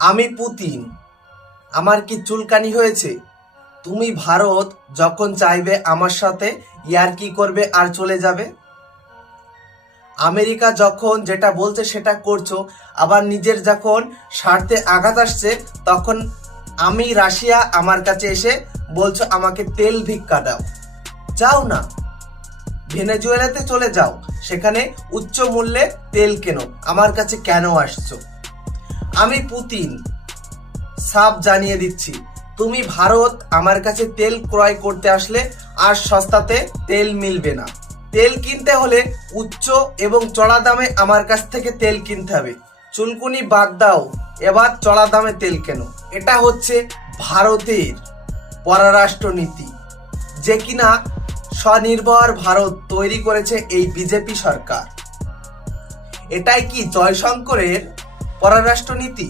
আমি পুতিন, আমার কি চুলকানি হয়েছে? তুমি ভারত যখন চাইবে আমার সাথে ইয়ার্কি করবে আর চলে যাবে। আমেরিকা যখন যেটা বলছে সেটা করছো, আবার নিজের যখন স্বার্থে আঘাত আসছে তখন আমি রাশিয়া আমার কাছে এসে বলছো আমাকে তেল ভিক্ষা দাও। যাও না, ভেনেজুয়েলাতে চলে যাও, সেখানে উচ্চ মূল্যে তেল কেনো, আমার কাছে কেন আসছো? আমি পুতিন সাফ জানিয়ে দিচ্ছি, তুমি ভারত আমার কাছে তেল ক্রয় করতে আসলে আর সস্তাতে তেল মিলবে না। তেল কিনতে হলে উচ্চ এবং চড়া দামে আমার কাছ থেকে তেল কিনতে হবে। চুলকুনি বাদ দাও, এবার চড়া দামে তেল কেন। এটা হচ্ছে ভারতের পররাষ্ট্র নীতি, যে কিনা স্বনির্ভর ভারত তৈরি করেছে এই বিজেপি সরকার। এটাই কি জয়শঙ্করের পররাষ্ট্র নীতি?